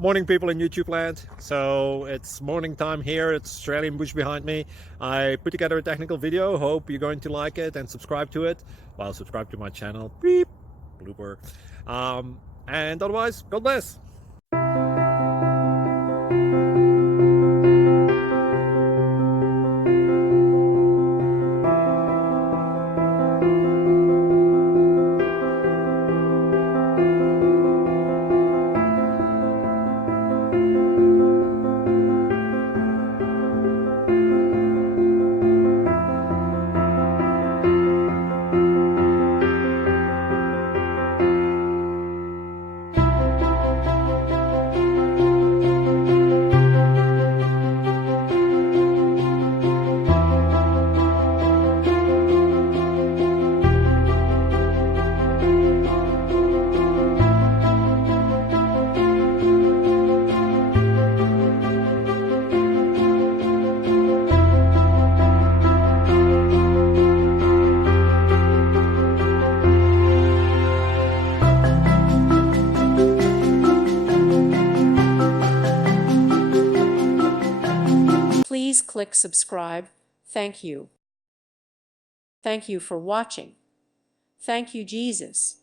Morning, people in YouTube land. So it's morning time here. It's Australian bush behind me. I put together a technical video. Hope you're going to like it and subscribe to it. Well, subscribe to my channel. Beep, blooper. And otherwise, God bless. Please click subscribe. Thank you. Thank you for watching. Thank you, Jesus.